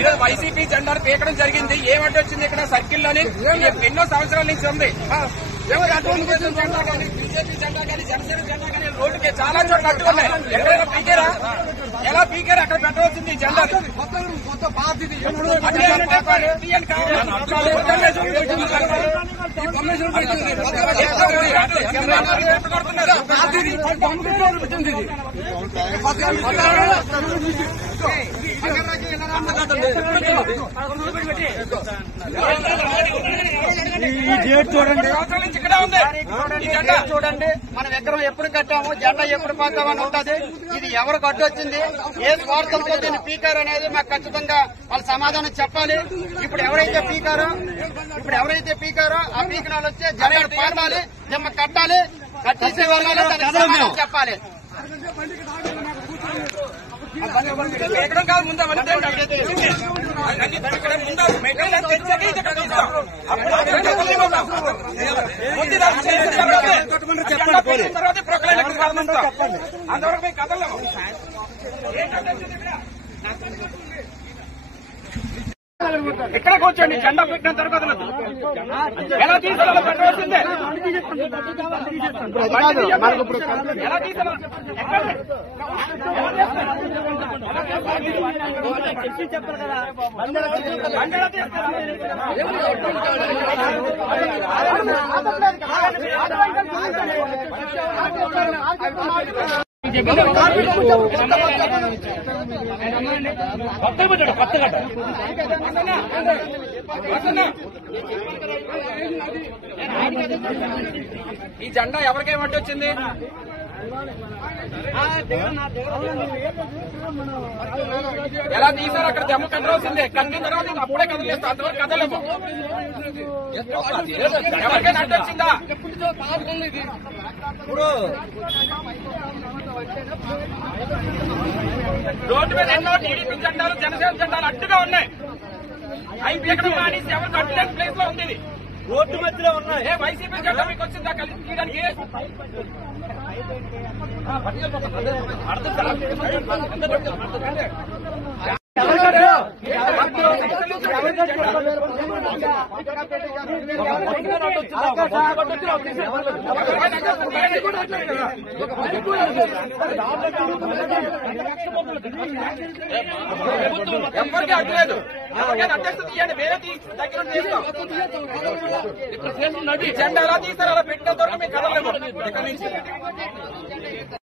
ఈరోజు వైసీపీ జెండాను పీకడం జరిగింది. ఏమంటే వచ్చింది ఇక్కడ సర్కిల్లోని ఎన్నో సంవత్సరాల నుంచి ఉంది. జెండా కానీ బీజేపీ జెండా కానీ జనసేన జెండా కానీ రోడ్డుకి చాలా చోట్ల కట్టుకున్నాయి. ఎక్కడైనా పీకేరా? ఎలా పీకేరా? అక్కడ పెట్టవలసింది జెండా. చూడండి, మన విగ్రహం ఎప్పుడు కట్టాము, జెండా ఎప్పుడు పోతామని ఉంటది. ఇది ఎవరు కట్టొచ్చింది, ఏ స్వార్థంతో దీన్ని పీకారు అనేది మాకు ఖచ్చితంగా వాళ్ళ సమాధానం చెప్పాలి. ఇప్పుడు ఎవరైతే పీకారో ఆ పీకిన వాళ్ళు వచ్చి జెండా పాడాలి, జమ్మ కట్టాలి, కట్టేసే వాళ్ళు చెప్పాలి. ఎక్కడం కాదు ముందు అంతవరకు మేము కదలేము. ఇక్కడ కూర్చోండి. జెండా పెట్టిన తర్వాత ఎలా తీసుకోవాలో పెట్టవలసిందే. ఎలా తీసుకోవాలి? ఈ జెండా ఎవరికేమంటే వచ్చింది? ఎలా తీసారు? అక్కడ దెమ్మ కట్టవలసిందే. కట్టిన తర్వాత అప్పుడే కదలేదు. అంతవరకు కదలేము. ఎవరికైనా అడ్డొచ్చిందా? రోడ్డు మీద ఎన్నో టీడీపీ జెండాలు జనసేన జెండాలు అడ్డుగా ఉన్నాయి. అవి పీకడం మానేసి ఎవరు కట్టలేని ప్లేస్ లో ఉంది. రోడ్డు మధ్యలో ఉన్నాయి. వైసీపీ జెండా మీకు వచ్చిందా కలిసి తీయడానికి? ఎవరికి అడ్డలేదు. ఎవరికైనా అడ్డేస్తే తీయండి. వేరే దగ్గర తీస్తాం. జెండా ఎలా తీస్తారు? అలా పెట్టిన తర్వాత మేము కదలేము. ఇక్కడ నుంచి